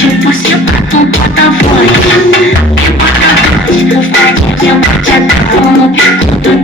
tipo se tu bota voz. Me bota voz, vai de boteadão no bico do